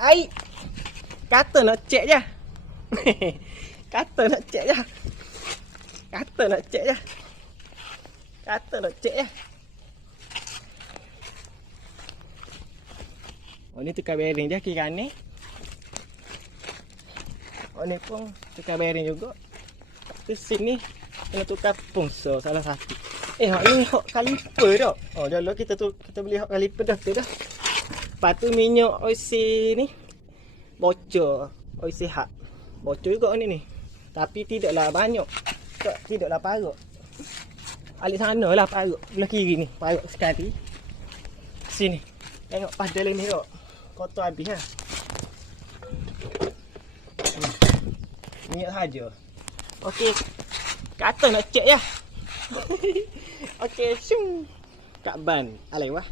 Ai. Kata nak cek je. Kata nak cek je. Kata nak cek je. Kata nak cek je. Oh ni tukar bearing je kiri kanan. Oh ni pun tukar bearing juga. Ke sini kena tukar pungso salah satu. Hak ni hak kaliper dah. Oh dulu kita beli hak kaliper dah tu dah. Lepas tu minyak OC ni bocor. OC hak. Bocor juga ni. Tapi tidaklah banyak. Tidaklah parut. Alik sana lah parut. Belah kiri ni parut sekali. Sini. Tengok padal ni tengok. Kotor habis ha. Minyak saja. Okey. Kata nak cek ya. Okey, syung. Kak ban. Alai wah.